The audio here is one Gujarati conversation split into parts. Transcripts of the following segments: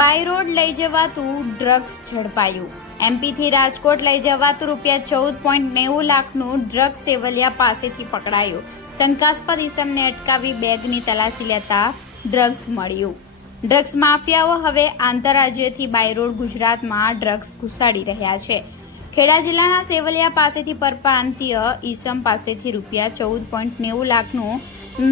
બાય રોડ લઈ જવાતું ડ્રગ્સ ઝડપાયું. એમપીથી રાજકોટ લઈ જવાતું રૂપિયા ચૌદ પોઈન્ટ નેવું લાખનું ડ્રગ્સ સેવલિયા પાસેથી પકડાયું. શંકાસ્પદ ઇસમને અટકાવી બેગની તલાશી લેતા ડ્રગ્સ મળ્યું. ડ્રગ્સ માફિયાઓ હવે આંતરરાજ્યથી બાય રોડ ગુજરાતમાં ડ્રગ્સ ઘુસાડી રહ્યા છે. ખેડા જિલ્લાના સેવલિયા પાસેથી પરપ્રાંતીય ઈસમ પાસેથી રૂપિયા ચૌદ પોઈન્ટ નેવું લાખનું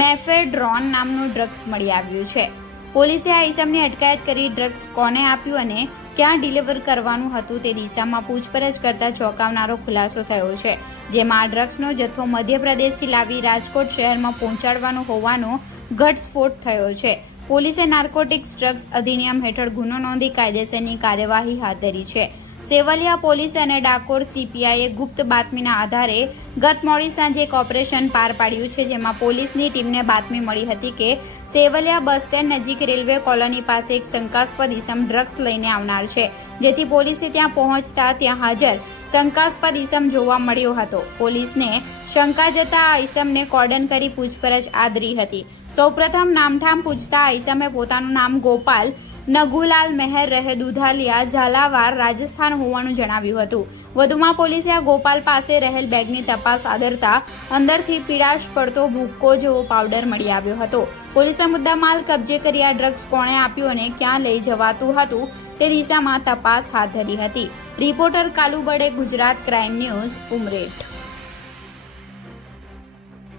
મેફેડ્રોન નામનું ડ્રગ્સ મળી આવ્યું છે. પોલીસે આ ઇસમની અટકાયત કરી ડ્રગ્સ કોને આપ્યું અને ક્યાં ડિલિવર કરવાનું હતું તે દિશામાં પૂછપરછ કરતા ચોંકાવનારો ખુલાસો થયો છે, જેમાં આ ડ્રગ્સનો જથ્થો મધ્યપ્રદેશથી લાવી રાજકોટ શહેરમાં પહોંચાડવાનો હોવાનો ઘટસ્ફોટ થયો છે. પોલીસે નાર્કોટિક્સ ડ્રગ્સ અધિનિયમ હેઠળ ગુનો નોંધી કાયદેસરની કાર્યવાહી હાથ ધરી છે. સેવલિયા પોલીસ અને ડાકોર સીપીઆઈએ ગુપ્ત બાતમીના આધારે ગત મોડી સાંજે એક ઓપરેશન પાર પાડ્યું છે, જેમાં પોલીસની ટીમને બાતમી મળી હતી કે સેવલિયા બસ સ્ટેન્ડ નજીક રેલવે કોલોની પાસે એક શંકાસ્પદ ઇસમ ડ્રગ્સ લઈને આવનાર છે, જેથી પોલીસે ત્યાં પહોંચતા ત્યાં હાજર શંકાસ્પદ ઇસમ જોવા મળ્યો હતો. પોલીસને શંકા જતા આ ઇસમને કોર્ડન કરી પૂછપરછ આદરી હતી. સૌપ્રથમ નામઠામ પૂછતા આ ઇસમે પોતાનું નામ ગોપાલ નગુલાલ મહેર રહે દુધાલિયા ઝાલાવાર રાજસ્થાન હોવાનું જણાવ્યું હતું. વધુમાં પોલીસે આ ગોપાલ પાસે રહેલ બેગની તપાસ આદરતા અંદરથી પીડાશ પડતો ભૂક્કો જેવો પાવડર મળી આવ્યો હતો. પોલીસે મુદ્દામાલ કબજે કરી આ ડ્રગ્સ કોણે આપ્યું અને ક્યાં લઈ જવાતું હતું તે દિશામાં તપાસ હાથ ધરી હતી. Reporter Kalubade Gujarat crime news, Umreth.